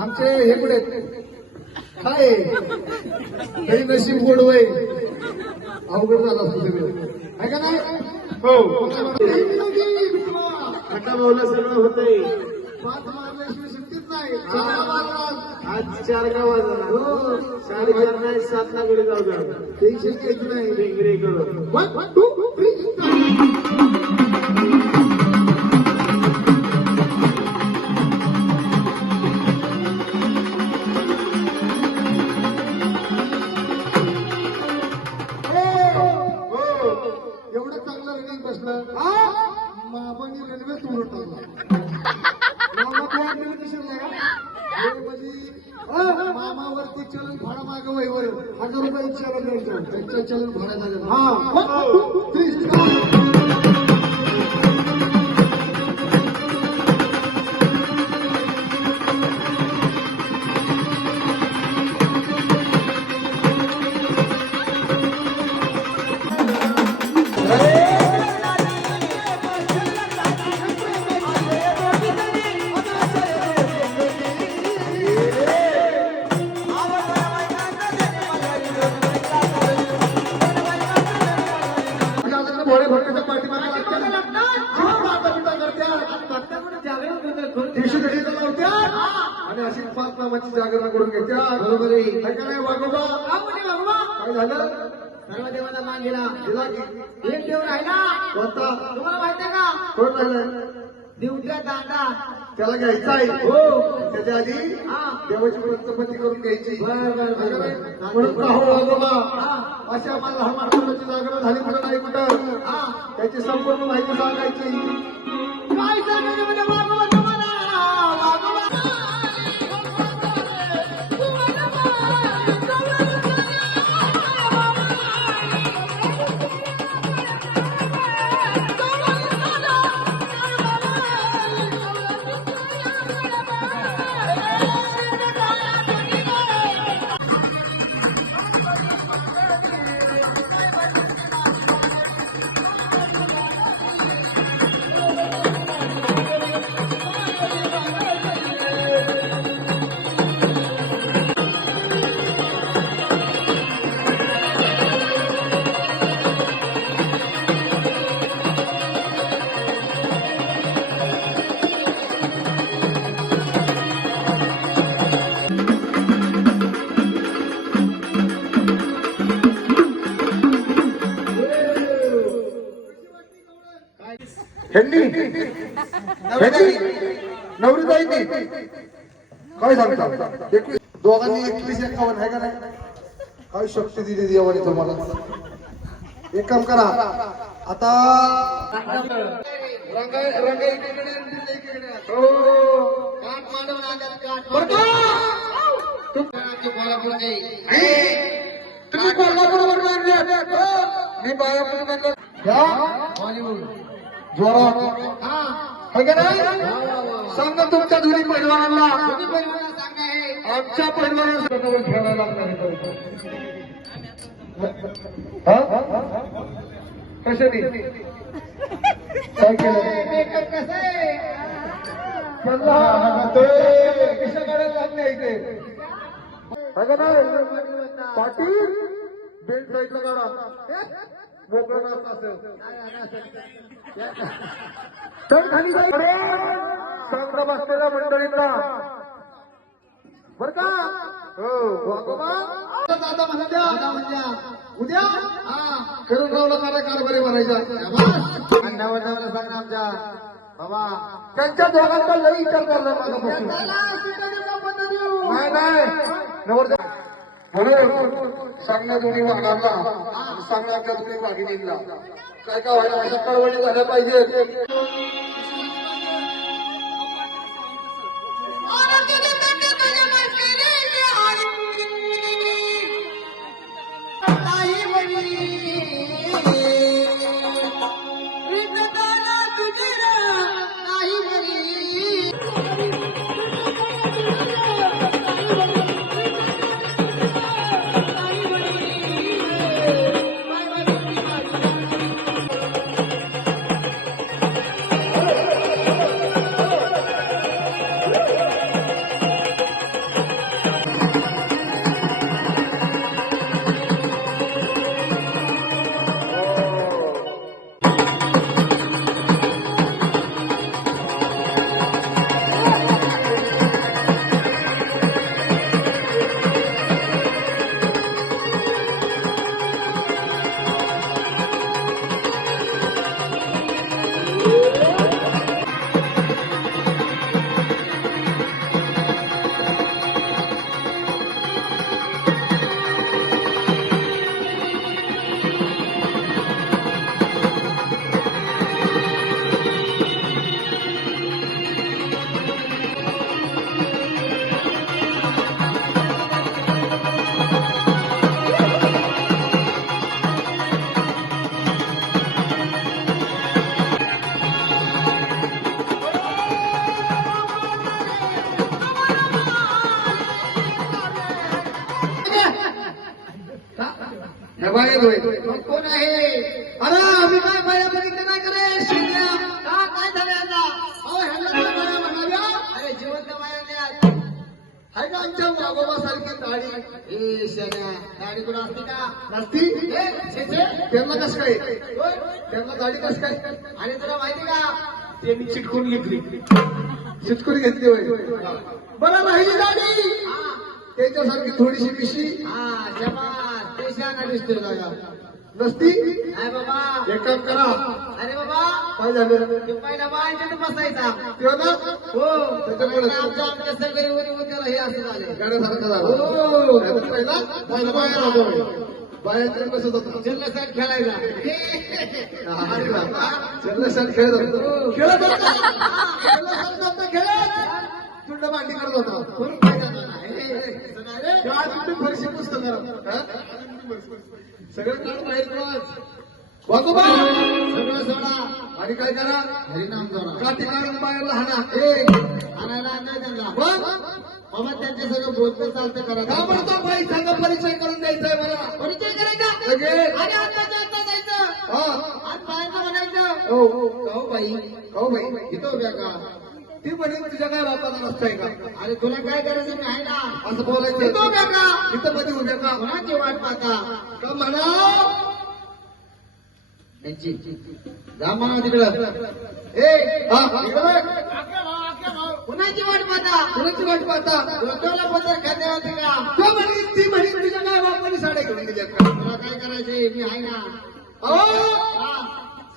आमचे हे पुढे काय काही नशीब गोड वय अवघड झाला असतो सगळं आहे का नाही. हो आता भाऊला सगळं होतंय. 5 मारल्याशिवाय सुट्टीच नाही. आज 4 गावाला 4:30 नाही 7 ला घरी जाऊ द्या. टेन्शन घ्यायचं नाही. डेंगरे करून 1 2 3 एवढं चांगलं रनिंग बसलं मामाने रेल्वे सोडून टाकला. मामावरती चलन भाडा मागे वयवर 1000 रुपये चलन द्यायचं. त्यांचं चलन भाडा झालं. आणि अशी 5 नामाची जागरणा करून घेत्या. बरोबर आहे का नाही वागोबा. काय झालं. सर्व देवाला मान गेला. एक देव राहिला. कोणता तुम्हाला माहिती का. कोण राहिलं. दिवट्या दांडा. त्याला घ्यायचा आहे. हो त्याच्या आधी देवाची पंतपती करून घ्यायची. म्हणून का हो वागोबा अशा आम्हाला लहान माणसाची जागरण झाली कुठं नाही कुठं त्याची संपूर्ण माहिती सांगायची. काय सांगायचं वागोबा तुम्हाला. नवरी जायची काय सांगता. दोघांनी 21-51 आहे का नाही. काय शक्ती दिली देवाने तुम्हाला. एक काम करा आता तुम्ही कोल्हापूर मी बाळापूर बॉलिवूड जोरात सांगा तुमच्या दोन्ही पैलवानांना. आमच्या पैलवानांना खेळायला लागणार. कशाने काय केलं. कशा काढायला लागले इथे पाटील बेल्ट साईडला काढा. मोकळं तर खाली सांगता बसलेल्या मंडळींना बर का. हो दादा म्हणत्या उद्या करून रावला काढा कारभारी म्हणायचा. सांग आमच्या बाबा त्यांच्या दोघांचा लई विचार करणार माझ्यापासून नाही नवर म्हणून सांगण्या दोन्ही वाघांना सांगण्याच्या दोन्ही वाघिणींना काय काय व्हायला अशा कळवणी झाल्या पाहिजे. मग कोण आहे? अरे आम्ही काय बाया बघितलं नाही करे शिरल्या का काय झालं आता? अहो ह्याला काय बाया म्हणाव्या? अरे जिवंत बाया द्या हाय का आमच्या वागोबा सारखी दाढी? ए शेण्या दाढी कुठं असते का? नसती. त्यांना कसं काय? त्यांना दाढी कसं काय? आणि तुला माहिती का त्यांनी चिटकून घेतली. चिटकून घेतली होय. बरं राहिली दाढी त्याच्यासारखी थोडीशी पिशी. हा जमात ते शाना दिसतोय जागा नसती. नाही बाबा एक काम करा. अरे बाबा काय झालं? ते पहिला बायच्यात बसायचा तेव्हा ना हो त्याच्यामुळे आमच्या सगळे वरी त्याला हे असं झालं गाड्यासारखं झालं. हो पहिला पहिला बाहेर होतो बाहेर बसत होतो जल्लसात खेळायला. जल्लसात खेळत होतो खेळत होता खेळत तुंड मांडी करत होता. फरशी पुस्तक सगळं काढ बाहेर वागोबा सगळं सोडा आणि काय करा हरिनाम जोडा. काठी काढून बाहेरला हाना. हाणायला नाही त्यांना बाबा त्यांच्या सगळं बोलतं चालतं करा. का म्हणतो बाई सांगा परिचय करून द्यायचा आहे मला. परिचय करायचा आणि आता जायचं आणि बाहेरला म्हणायचं हो हो बाई हो बाई इथं उभ्या का? ती म्हणेन तुझ्या काय बापाचा रस्ता आहे का? अरे तुला काय करायचं नाही ना असं बोलायचं. इथं उभ्या का? इथं मध्ये उभ्या का? कोणाची वाट पाहता का म्हणा त्यांची जा म्हणा तिकडं. कुणाची वाट पाहता? कुणाची वाट पाहता? डोक्याला पत्र खाते होते का? तो म्हणे ती म्हणे तुझ्या काय बापाने साड्या घेऊन गेल्या का? तुला काय करायचंय मी आहे ना.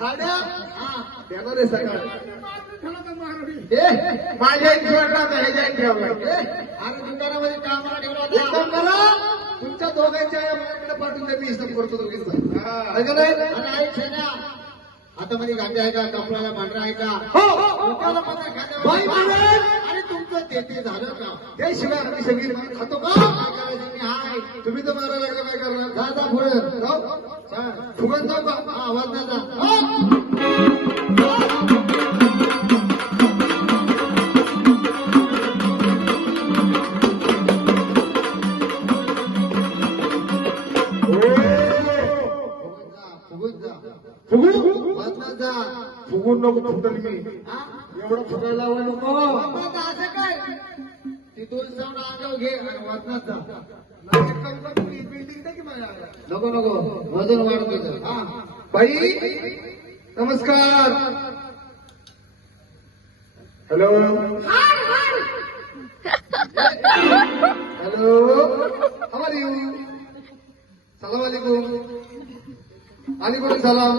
साड्या देणार आहे सकाळ माझ्या ठेवला. अरे दुकानामध्ये कामाला ठेवला तुमच्या दोघांच्या माझ्याकडे पाठवून द्या. मी हिशोब करतो दोघींचा. आता मध्ये गाठी आहे का? कपड्याला पांढरा आहे का? आणि तुमचं ते झालं का? त्याशिवाय आम्ही सगळी खातो का? तुम्ही तर मारायला लागलं काय करणार? जा पुढे फुगत जाऊ का? आवाज ना जा. फुगून नको फुटल मी एवढं फुगायला लावा नको. असं काय ती दोन जाऊन अंगाव घे आणि वाचनात जा. बिल्डिंग की माझ्या नको नको वजन वाढत. बाई नमस्कार. Hello hello how are you? सलाम वालेकुम. आणि कोण सलाम?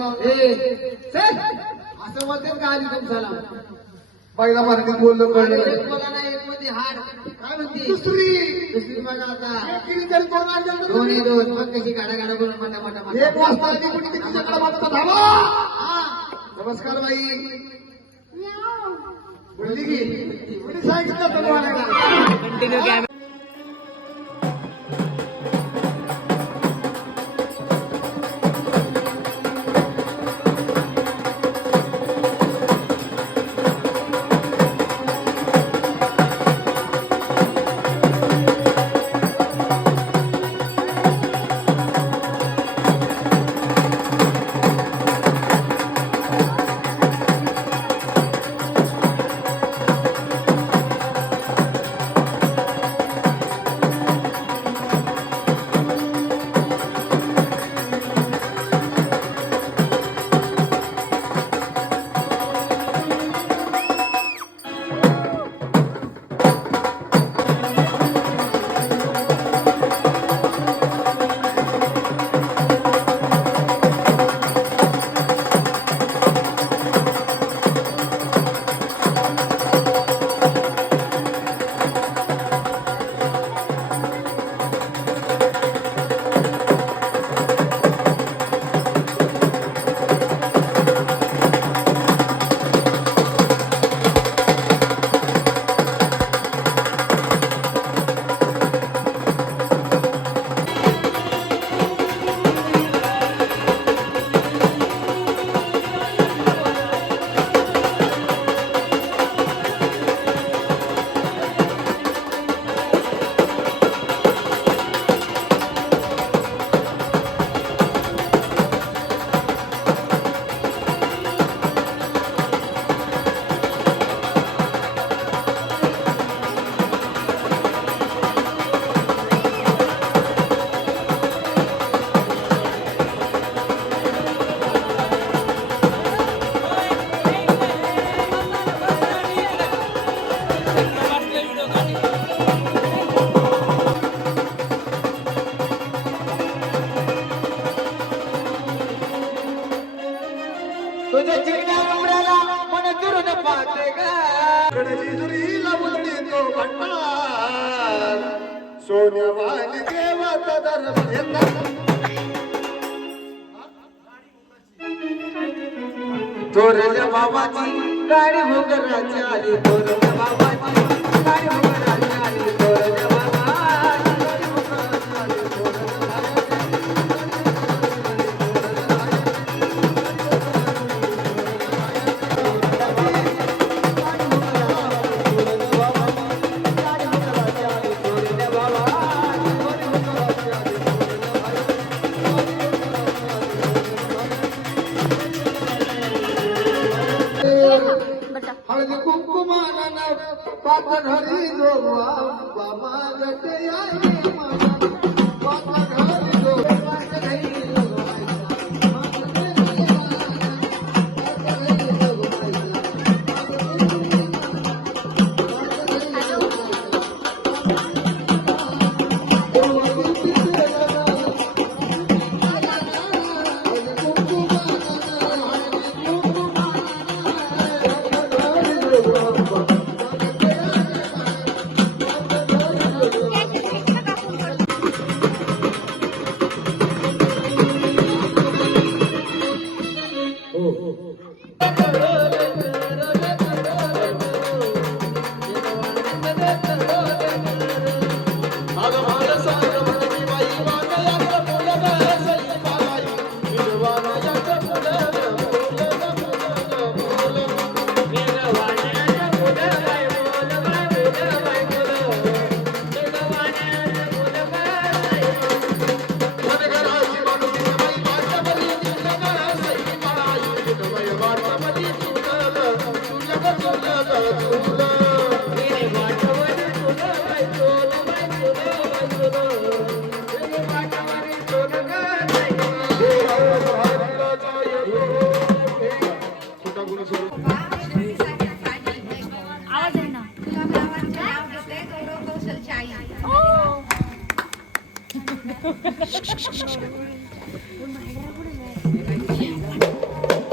असं बोलते का? आली सलाम पहिला मराठीत बोललं कळलं. बोला नाही मध्ये हाड काय म्हणते? दुसरी बघा आता दोन्ही दोन मग कशी गाडा गाडा बोलून मोठा मोठा एक वाजता आली कुणी तिच्याकडे बघता धावा. नमस्कार बाई बोलली की कुणी सांगितलं तुम्हाला? तुझ्या चिकण्या उमऱ्याला मन दुरून पाहते ग कडली दुरीला उदळी तो भंडार सोन्यावानी देवाचा दरबार येतात थोरल्या बाबाची गाडी भोगराची आली थोरल्या बाबाची गाडी भोगराची आली थोरल्या बाबाची गाडी भोगराची आली हळदी कुंकुमाना पापड हरी जोगवा बाबा गटे आई पापड हरी जोगवा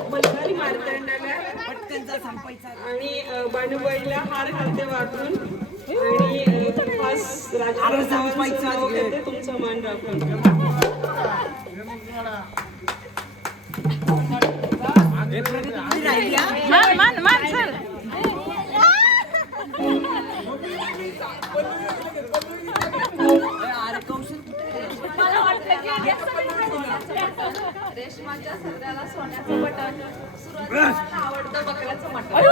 मल्हारी मार्तंडाला आणि बानुबाईला हार घालते वाटून आणि खास राजकारणावर तुमचा मान राखून मान मान सर रेशमाच्या सगळ्याला सोन्याचं बटन सुरतला आवडतं बकऱ्याचं मटण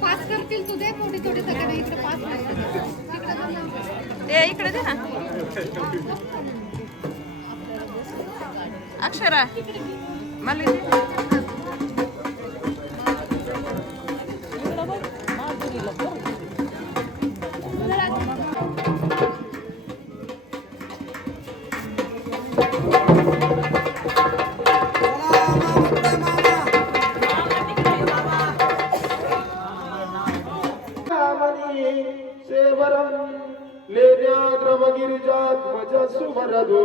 पास करतील तू दे थोडी थोडी सगळ्यांना इकडे पास ते इकडे दे ना अक्षरा मला सुभरधू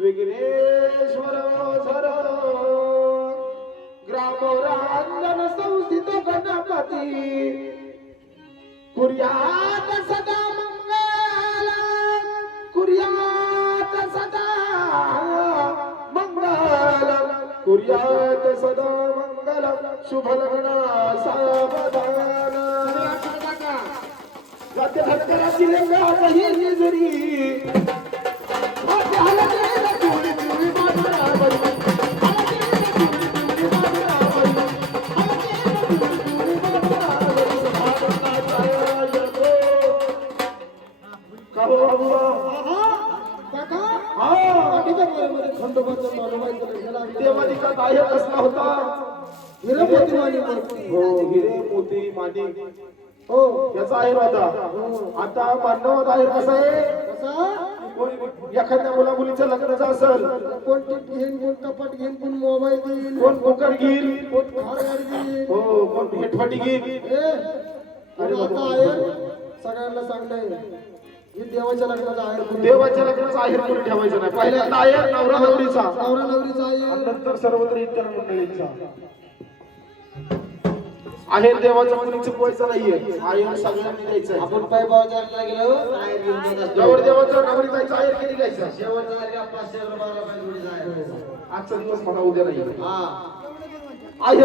विघ्नेश्वर सर ग्रामरांजन संस्थित गणपती कुर्यात सदा मंगल कुर्यात सदा मंगल कुर्यात सदा मंगल शुभ लग्न सावधान जाते हत्याराची लेंगा ही निजरी माते हलके तुळी तुळी माधुरा बरी हलके तुळी तुळी माधुरा बरी हलके तुळी तुळी माधुरा बरी सभागता जातो कहो अबुवा काका हा मध्ये खंडोबाचा मानवायचा गेला ते मध्ये का काय कसला होता हिरे मोती माने हो हिरे मोती माने हो याचा आहे होता आता मानव आहे कसं आहे कसं एखाद्या मुला मुलीचं लग्नाचं असेल कोण टिप घेईन कोण कपाट घेईन कोण मोबाईल घेईन कोण कुकर घेईन कोण खारगाड घेईन हो कोण हेटफाटी घेईन अरे आता आहे सगळ्यांना सांगताय ही देवाच्या लग्नाचा आहेर करून देवाच्या लग्नाचा आहेर करून ठेवायचं नाही. पहिल्यांदा आहेर नवरा नवरीचा नवरा नवरीचा आणि आहेर नंतर सर्वत्र इतर मंडळींचा. आहेर देवाच्या मुली चुकवायचं नाहीये. आहेर सगळ्यांनी द्यायचं आहे. आपण पाय बाजारला गेलो आहेर घेऊन जात असतो. नवर देवाचं नवरीचा आहेर किती घ्यायचा? शेवटचा आहेर का 500 रुपयाला पाहिजे जोडीचा आहेर. आजचा दिवस मला उद्या नाही. हा आहे